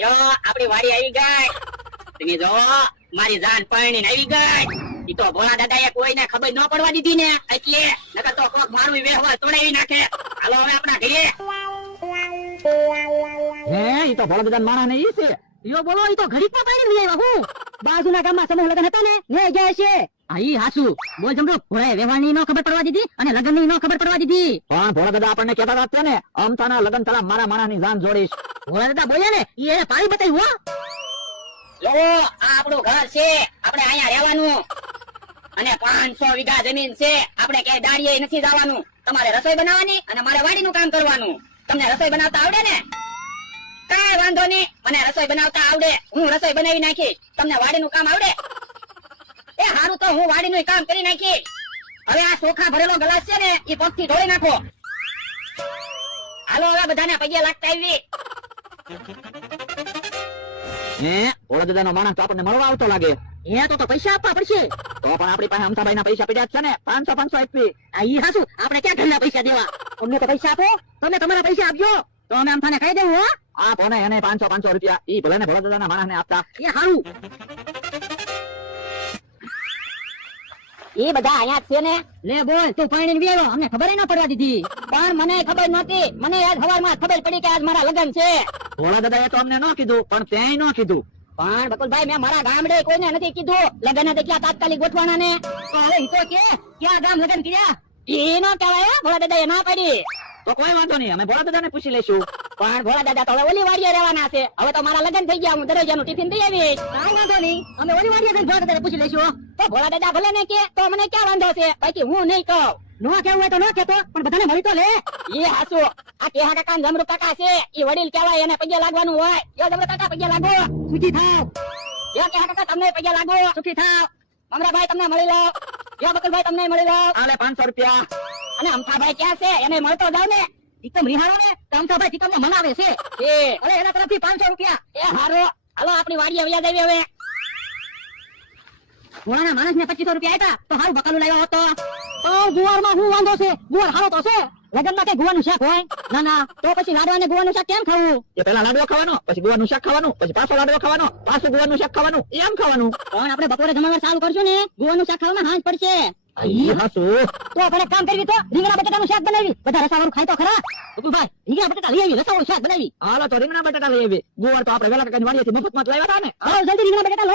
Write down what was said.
યો આપણી વાડી આવી ગઈ. તમે જો મારી જાન પરણીને આવી ગઈ. ઈ તો ભોળા દાદાએ કોઈને ખબર ન પડવા દીધી ને, એટલે નકર તો કોક મારું વ્યવહાર તોડાવી નાખે. હાલો હવે આપણા ઘરે. હે ઈ તો ભોળા દાદા માણસ ને ઈ છે. યો બોલો, ઈ તો ઘડીકમાં પાડી લઈ આવ્યા. હું બાજુના ગામમાં સમૂહ લગ્ન હતા ને ગયા છે. હા ઈ હાસુ બોલ જમરો. ભોળાએ વ્યવહારની ન ખબર પડવા દીધી અને લગ્નની ન ખબર પડવા દીધી. પણ ભોળા દાદા આપણને કહેતા હતા ને અમથાના લગ્ન તારા મારા માણસની જાન જોડીશ. ભોળા દાદા બોલ્યા ને ઈ એને પાડી બતાવ્યું. જો આ આપણું ઘર છે, આપણે અહીંયા રહેવાનું અને 500 વીઘા જમીન છે. આપણે ક્યાંય દાડીએ નથી જવાનું. તમારે રસોઈ બનાવવાની અને મારે વાડીનું કામ કરવાનું. તમને રસોઈ બનાવતા આવડે ને? કાંઈ વાંધો નહીં, મને રસોઈ બનાવતા આવડે. હું રસોઈ બનાવી નાખીશ. તમને વાડીનું કામ આવડે? એ હારું, તો હું વાડીનું કામ કરી નાખીશ. હવે આ ચોખા ભરેલો ગ્લાસ છે ને એ પગથી ઢોળી નાખો. હાલો હવે બધાને પગે લાગતા આવી. હે ભોળા દાદાનો માણસ તો આપણને મળવા આવતો લાગે. એ તો પૈસા આપવા પડશે. તો પણ આપણી પાસે અમથાભાઈ ના પૈસા પડ્યા જ છે ને, 500 આપી. આ ઈ હાસુ આપણે ક્યાં ઘરના પૈસા દેવા? અમને તો પૈસા આપો, તમે તમારા પૈસા આપજો તો અમે અમથાને કહી દેવું. હો આ ભોને એને 500 રૂપિયા ઈ ભલે ને ભોળા દાદાના માણસને આપતા. એ હારું. એ બધા અહીંયા જ છે ને? લે બોલ, તું પાણીને વેરો, અમને ખબર ન પડવા દીધી. પણ મને ખબર નહોતી. મને આજ સવારમાં ખબર પડી કે આજ મારા લગ્ન છે. ભોળા દાદાએ તો અમને ન કીધું, પણ ત્યાંય ન કીધું. પણ બકુલભાઈ, મેં મારા ગામડે કોઈને નથી કીધું. લગ્ન તે ક્યાં તાત્કાલિક ગોઠવાના ને? તો હવે ઈ તો કે ક્યાં ગામ લગ્ન કર્યા? એ નો કહેવાય હો, ભોળા દાદાએ ના પાડી. તો કોઈ વાંધો નહીં, અમે ભોળા દાદાને પૂછી લઈશું. પણ ભોળા દાદા તો હવે ઓલી વાડીએ રહેવાના છે. હવે તો મારા લગ્ન થઈ ગયા, હું દરરોજાનું ટિફિન દઈ આવીશ. કાંઈ વાંધો નહીં, અમે ઓલી વાડીએ જઈને ભોળા દાદાને પૂછી લઈશું. તો ભોળા દાદા ભલે ને કે તો મને ક્યાં વાંધો છે? બાકી હું નહીં કહું. નો કેવું હોય તો નો કેતો, પણ બધાને મળી તો લે. એ હાસુ, આ કેહા કાકા જમરૂ કાકા છે, એ વડીલ કહેવાય, એને પગે લાગવાનું હોય. યો જમરૂ કાકા પગે લાગો. સુખી થાવ. યો કેહા કાકા તમને પગે લાગો. સુખી થાવ. મમરાભાઈ તમને મળી લો. યો બકુલભાઈ તમને મળી લો. આલે 500 રૂપિયા. અને અમથાભાઈ ક્યાં છે? એને મળતો જાવ ને. ટીકમ રિહાડો ને, કામથાભાઈ ટીકમને મનાવે છે. અરે એના તરફથી 500 રૂપિયા. એ હારો, હાલો આપણી વાડીએ વ્યા દેવી હવે. ભોળાના માણસને 2500 રૂપિયા આપ્યા તો હારું બકાલું લાવ્યો હતો. તો ગુવારમાં શું વાંધો છે? ગુવાર હારો તો છે. લગનમાં કે ગુવાનું શાક હોય? ના ના, તો પછી લાડવા ને ગુવાનું શાક કેમ ખાવું? એ પેલા લાડવો ખાવાનો, પછી ગુવાનું શાક ખાવાનું, પછી પાછો લાડવો ખાવાનો, પાછું ગુવાનું શાક ખાવાનું, એમ ખાવાનું. પણ આપણે બપોરે જમણવાર ચાલુ કરશું ને, ગુવાનું શાક ખાવામાં હાંજ પડશે. ઈ હાસુ. તો આપણે એક કામ કરવી, તો રીંગણા બટાટાનું શાક બનાવી. બધા રસાવાળું ખાય તો ખરા. બકુલભાઈ, રીંગણા બટાટા લઈ આવી, રસાવાળું શાક બનાવી. હાલો તો રીંગણા બટાટા લઈ આવી. ગુવાર તો આપણે વેલા કાકાની વાડીએથી મફતમાં જ લાવ્યા હતા ને. હાલો જલ્દી રીંગણા બટાટા લઈને